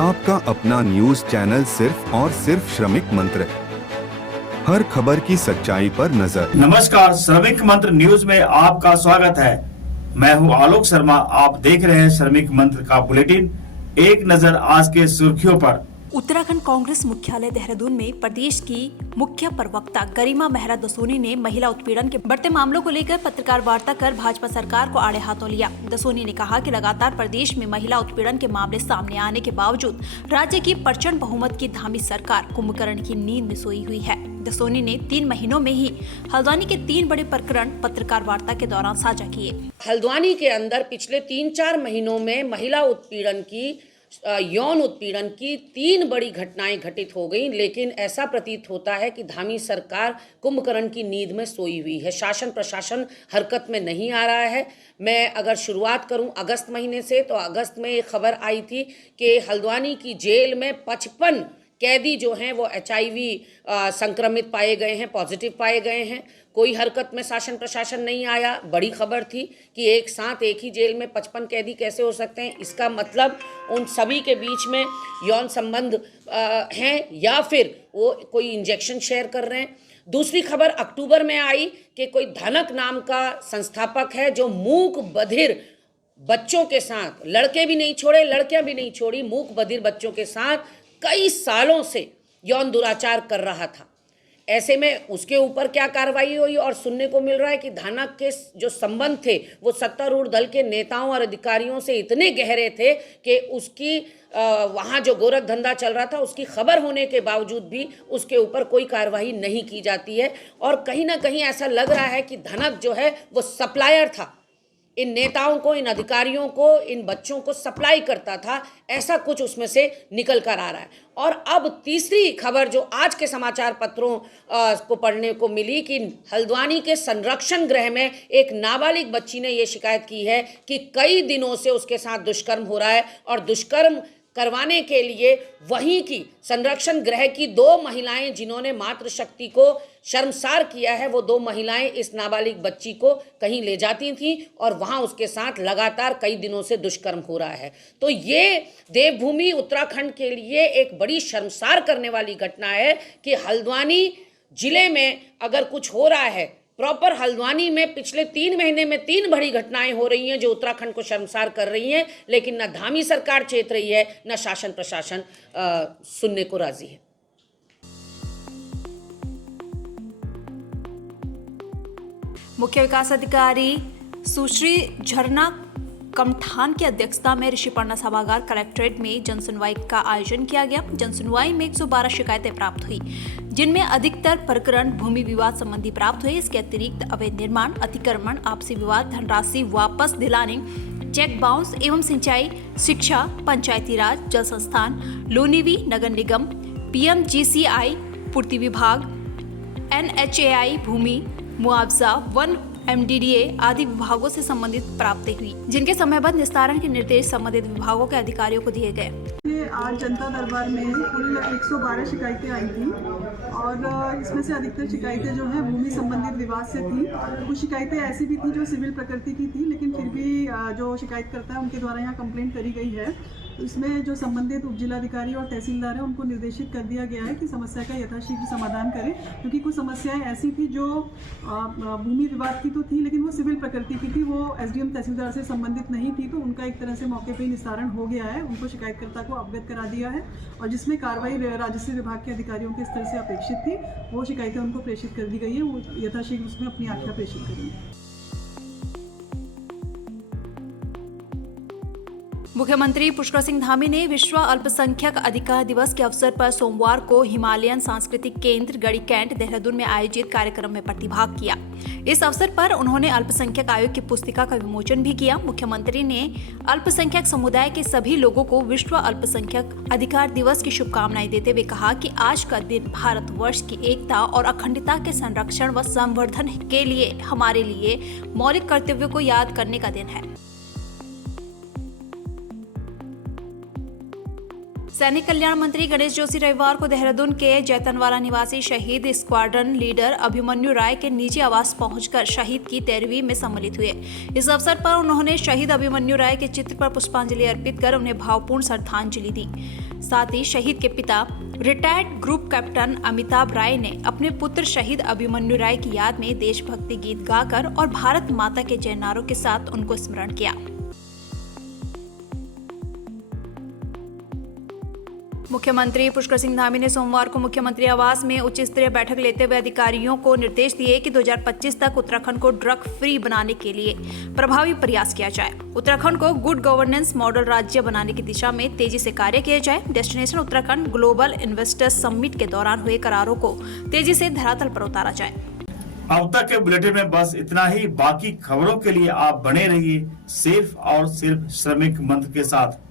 आपका अपना news channel सिर्फ और सिर्फ श्रमिक मंत्र, हर खबर की सच्चाई पर नजर। नमस्कार, श्रमिक मंत्र न्यूज में आपका स्वागत है। मैं हूं आलोक शर्मा। आप देख रहे हैं श्रमिक मंत्र का बुलेटिन। एक नजर आज के सुर्खियों पर। उत्तराखंड कांग्रेस मुख्यालय देहरादून में प्रदेश की मुख्य प्रवक्ता गरिमा मेहरा दसोनी ने महिला उत्पीड़न के बढ़ते मामलों को लेकर पत्रकार वार्ता कर भाजपा सरकार को आड़े हाथों लिया। दसोनी ने कहा कि लगातार प्रदेश में महिला उत्पीड़न के मामले सामने आने के बावजूद राज्य की प्रचंड बहुमत की धामी सरकार कुंभकर्ण की नींद में सोई हुई है। दसोनी ने 3 महीनों में ही हल्द्वानी के 3 बड़े प्रकरण पत्रकार वार्ता के दौरान साझा किए। हल्द्वानी के अंदर पिछले 3-4 महीनों में महिला उत्पीड़न की, यौन उत्पीड़न की 3 बड़ी घटनाएं घटित हो गई, लेकिन ऐसा प्रतीत होता है कि धामी सरकार कुंभकर्ण की नींद में सोई हुई है। शासन प्रशासन हरकत में नहीं आ रहा है। मैं अगर शुरुआत करूं अगस्त महीने से, तो अगस्त में एक खबर आई थी कि हल्द्वानी की जेल में 55 कैदी जो हैं वो HIV संक्रमित पाए गए हैं, पॉजिटिव पाए गए हैं। कोई हरकत में शासन प्रशासन नहीं आया। बड़ी खबर थी कि एक साथ एक ही जेल में 55 कैदी कैसे हो सकते हैं। इसका मतलब उन सभी के बीच में यौन संबंध हैं या फिर वो कोई इंजेक्शन शेयर कर रहे हैं। दूसरी खबर अक्टूबर में आई कि कोई धनक नाम का संस्थापक है जो मूक बधिर बच्चों के साथ, लड़के भी नहीं छोड़े लड़कियां भी नहीं छोड़ी, मूक बधिर बच्चों के साथ कई सालों से यौन दुराचार कर रहा था। ऐसे में उसके ऊपर क्या कार्रवाई हुई, और सुनने को मिल रहा है कि धनक के जो संबंध थे वो सत्तारूढ़ दल के नेताओं और अधिकारियों से इतने गहरे थे कि उसकी वहाँ जो गोरख धंधा चल रहा था उसकी खबर होने के बावजूद भी उसके ऊपर कोई कार्रवाई नहीं की जाती है। और कहीं ना कहीं ऐसा लग रहा है कि धनक जो है वो सप्लायर था, इन नेताओं को, इन अधिकारियों को, इन बच्चों को सप्लाई करता था। ऐसा कुछ उसमें से निकल कर आ रहा है। और अब तीसरी खबर जो आज के समाचार पत्रों को पढ़ने को मिली कि हल्द्वानी के संरक्षण गृह में एक नाबालिग बच्ची ने ये शिकायत की है कि कई दिनों से उसके साथ दुष्कर्म हो रहा है, और दुष्कर्म करवाने के लिए वहीं की संरक्षण गृह की 2 महिलाएं जिन्होंने मातृशक्ति को शर्मसार किया है, वो 2 महिलाएं इस नाबालिग बच्ची को कहीं ले जाती थीं और वहां उसके साथ लगातार कई दिनों से दुष्कर्म हो रहा है। तो ये देवभूमि उत्तराखंड के लिए एक बड़ी शर्मसार करने वाली घटना है कि हल्द्वानी जिले में अगर कुछ हो रहा है, प्रॉपर हल्द्वानी में पिछले 3 महीने में 3 बड़ी घटनाएं हो रही हैं जो उत्तराखंड को शर्मसार कर रही हैं, लेकिन न धामी सरकार चेत रही है, न शासन प्रशासन सुनने को राजी है। मुख्य विकास अधिकारी सुश्री झरना कमठान की अध्यक्षता में ऋषिपर्णा सभागार कलेक्ट्रेट में जनसुनवाई का आयोजन किया गया। जनसुनवाई में 112 शिकायतें प्राप्त हुई, जिनमें अधिकतर प्रकरण भूमि विवाद संबंधी प्राप्त हुए। इसके अतिरिक्त अवैध निर्माण, अतिक्रमण, आपसी विवाद, धनराशि वापस दिलाने, चेक बाउंस एवं सिंचाई, शिक्षा, पंचायती राज, जल संस्थान, लोनिवी, नगर निगम, PMGCI, पूर्ति विभाग, NHAI, भूमि मुआवजा, वन MDDA आदि विभागों से संबंधित प्राप्ति हुई, जिनके समयबद्ध निस्तारण के निर्देश संबंधित विभागों के अधिकारियों को दिए गए। आज जनता दरबार में कुल 112 शिकायतें आई थी, और इसमें से अधिकतर शिकायतें जो हैं भूमि संबंधित विवाद से थी। कुछ शिकायतें ऐसी भी थी जो सिविल प्रकृति की थी, लेकिन फिर भी जो शिकायतकर्ता है उनके द्वारा यहाँ कंप्लेंट करी गई है। तो इसमें जो संबंधित उपजिलाधिकारी और तहसीलदार हैं उनको निर्देशित कर दिया गया है कि समस्या का यथाशीघ्र समाधान करें, क्योंकि कुछ समस्याएं ऐसी थी जो भूमि विवाद की तो थी, लेकिन वो सिविल प्रकृति की थी, वो SDM तहसीलदार से संबंधित नहीं थी। तो उनका एक तरह से मौके पर ही निस्तारण हो गया है, उनको शिकायतकर्ता को अवगत करा दिया है, और जिसमें कार्रवाई राजस्व विभाग के अधिकारियों के स्तर से अपेक्षित थी, वो शिकायतें उनको प्रेषित कर दी गई है। वो यथाशीघ्र उसमें अपनी आख्या प्रेषित करेंगे। मुख्यमंत्री पुष्कर सिंह धामी ने विश्व अल्पसंख्यक अधिकार दिवस के अवसर पर सोमवार को हिमालयन सांस्कृतिक केंद्र गढ़ी कैंट देहरादून में आयोजित कार्यक्रम में प्रतिभाग किया। इस अवसर पर उन्होंने अल्पसंख्यक आयोग की पुस्तिका का विमोचन भी किया। मुख्यमंत्री ने अल्पसंख्यक समुदाय के सभी लोगों को विश्व अल्पसंख्यक अधिकार दिवस की शुभकामनाएं देते हुए कहा कि आज का दिन भारतवर्ष की एकता और अखंडता के संरक्षण व संवर्धन के लिए हमारे लिए मौलिक कर्तव्यों को याद करने का दिन है। सैनिक कल्याण मंत्री गणेश जोशी रविवार को देहरादून के जैतनवाला निवासी शहीद स्क्वाड्रन लीडर अभिमन्यु राय के निजी आवास पहुंचकर शहीद की 13वीं में सम्मिलित हुए। इस अवसर पर उन्होंने शहीद अभिमन्यु राय के चित्र पर पुष्पांजलि अर्पित कर उन्हें भावपूर्ण श्रद्धांजलि दी। साथ ही शहीद के पिता रिटायर्ड ग्रुप कैप्टन अमिताभ राय ने अपने पुत्र शहीद अभिमन्यु राय की याद में देशभक्ति गीत गाकर और भारत माता के जय नारों के साथ उनको स्मरण किया। मुख्यमंत्री पुष्कर सिंह धामी ने सोमवार को मुख्यमंत्री आवास में उच्च स्तरीय बैठक लेते हुए अधिकारियों को निर्देश दिए कि 2025 तक उत्तराखंड को ड्रग फ्री बनाने के लिए प्रभावी प्रयास किया जाए। उत्तराखंड को गुड गवर्नेंस मॉडल राज्य बनाने की दिशा में तेजी से कार्य किया जाए। Destination Uttarakhand global investors summit के दौरान हुए करारों को तेजी से धरातल पर उतारा जाए। अब तक के बुलेटिन में बस इतना ही। बाकी खबरों के लिए आप बने रहिए सिर्फ और सिर्फ श्रमिक मंत्र के साथ।